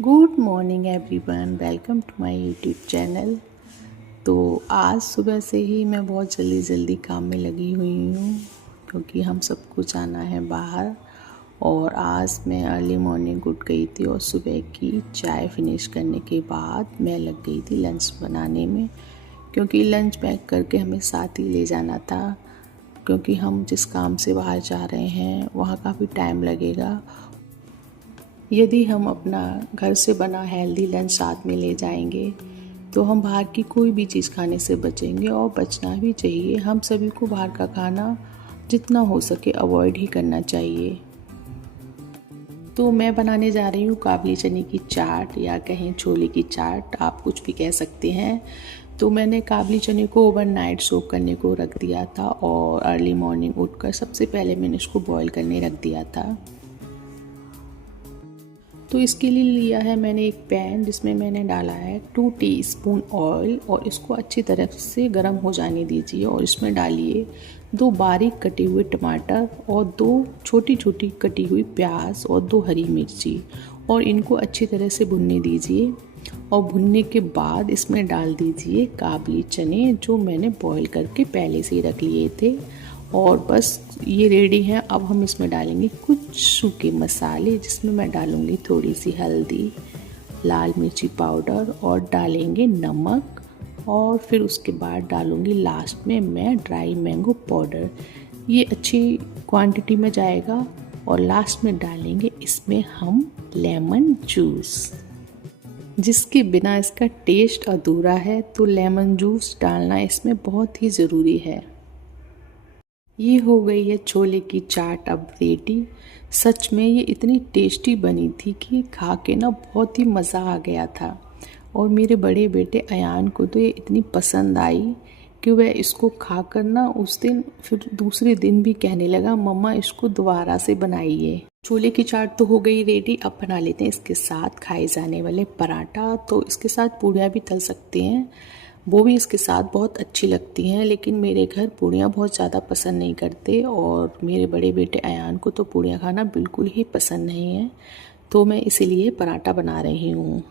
Good morning everyone, welcome to my YouTube channel. तो आज सुबह से ही मैं बहुत जल्दी जल्दी काम में लगी हुई हूँ क्योंकि हम सबको जाना है बाहर। और आज मैं अर्ली मॉर्निंग उठ गई थी और सुबह की चाय फिनिश करने के बाद मैं लग गई थी लंच बनाने में, क्योंकि लंच पैक करके हमें साथ ही ले जाना था, क्योंकि हम जिस काम से बाहर जा रहे हैं वहाँ काफ़ी टाइम लगेगा। यदि हम अपना घर से बना हेल्दी लंच साथ में ले जाएंगे तो हम बाहर की कोई भी चीज़ खाने से बचेंगे, और बचना भी चाहिए। हम सभी को बाहर का खाना जितना हो सके अवॉइड ही करना चाहिए। तो मैं बनाने जा रही हूँ काबली चने की चाट, या कहें छोले की चाट, आप कुछ भी कह सकते हैं। तो मैंने काबली चने को ओवरनाइट सोक करने को रख दिया था और अर्ली मॉर्निंग उठकर सबसे पहले मैंने इसको बॉईल करने रख दिया था। तो इसके लिए लिया है मैंने एक पैन, जिसमें मैंने डाला है 2 टीस्पून ऑयल, और इसको अच्छी तरह से गर्म हो जाने दीजिए। और इसमें डालिए 2 बारीक कटे हुए टमाटर और 2 छोटी छोटी कटी हुई प्याज और 2 हरी मिर्ची, और इनको अच्छी तरह से भुनने दीजिए। और भुनने के बाद इसमें डाल दीजिए काबली चने, जो मैंने बॉईल करके पहले से ही रख लिए थे। और बस ये रेडी है। अब हम इसमें डालेंगे कुछ सूखे मसाले, जिसमें मैं डालूँगी थोड़ी सी हल्दी, लाल मिर्ची पाउडर और डालेंगे नमक, और फिर उसके बाद डालूँगी लास्ट में मैं ड्राई मैंगो पाउडर। ये अच्छी क्वांटिटी में जाएगा। और लास्ट में डालेंगे इसमें हम लेमन जूस, जिसके बिना इसका टेस्ट अधूरा है। तो लेमन जूस डालना इसमें बहुत ही ज़रूरी है। ये हो गई है छोले की चाट अब रेडी। सच में ये इतनी टेस्टी बनी थी कि खा के ना बहुत ही मज़ा आ गया था। और मेरे बड़े बेटे अयान को तो ये इतनी पसंद आई कि वह इसको खाकर ना उस दिन फिर दूसरे दिन भी कहने लगा, मम्मा इसको दोबारा से बनाइए। छोले की चाट तो हो गई रेडी। अब बना लेते हैं इसके साथ खाए जाने वाले पराठा। तो इसके साथ पूड़ियाँ भी तल सकते हैं, वो भी इसके साथ बहुत अच्छी लगती हैं। लेकिन मेरे घर पूड़ियाँ बहुत ज़्यादा पसंद नहीं करते, और मेरे बड़े बेटे अयान को तो पूड़ियाँ खाना बिल्कुल ही पसंद नहीं है। तो मैं इसीलिए पराठा बना रही हूँ।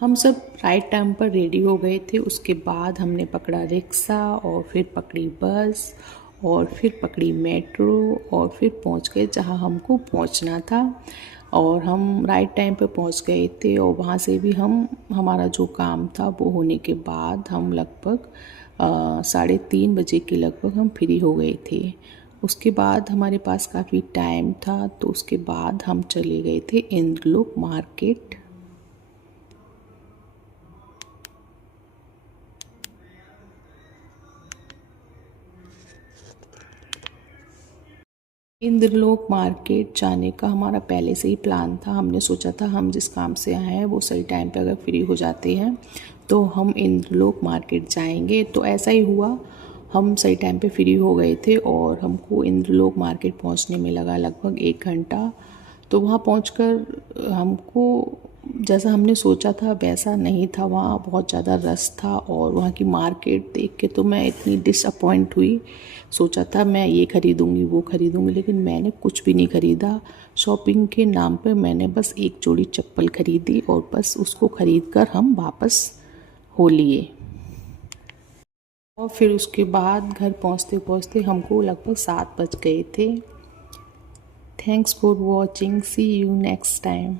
हम सब राइट टाइम पर रेडी हो गए थे। उसके बाद हमने पकड़ा रिक्शा और फिर पकड़ी बस और फिर पकड़ी मेट्रो और फिर पहुंच गए जहां हमको पहुंचना था। और हम राइट टाइम पे पहुंच गए थे और वहां से भी हमारा जो काम था वो होने के बाद हम लगभग 3:30 बजे के लगभग हम फ्री हो गए थे। उसके बाद हमारे पास काफ़ी टाइम था तो उसके बाद हम चले गए थे इंद्रलोक मार्केट। इंद्रलोक मार्केट जाने का हमारा पहले से ही प्लान था। हमने सोचा था हम जिस काम से आए हैं वो सही टाइम पे अगर फ्री हो जाते हैं तो हम इंद्रलोक मार्केट जाएंगे। तो ऐसा ही हुआ, हम सही टाइम पे फ्री हो गए थे और हमको इंद्रलोक मार्केट पहुंचने में लगा लगभग 1 घंटा। तो वहाँ पहुंचकर हमको जैसा हमने सोचा था वैसा नहीं था। वहाँ बहुत ज़्यादा रश था और वहाँ की मार्केट देख के तो मैं इतनी डिसअपॉइंट हुई। सोचा था मैं ये ख़रीदूँगी वो ख़रीदूँगी, लेकिन मैंने कुछ भी नहीं ख़रीदा। शॉपिंग के नाम पे मैंने बस एक जोड़ी चप्पल ख़रीदी और बस उसको ख़रीद कर हम वापस हो लिए। और फिर उसके बाद घर पहुँचते पहुँचते हमको लगभग 7 बज गए थे। Thanks for watching. See you next time.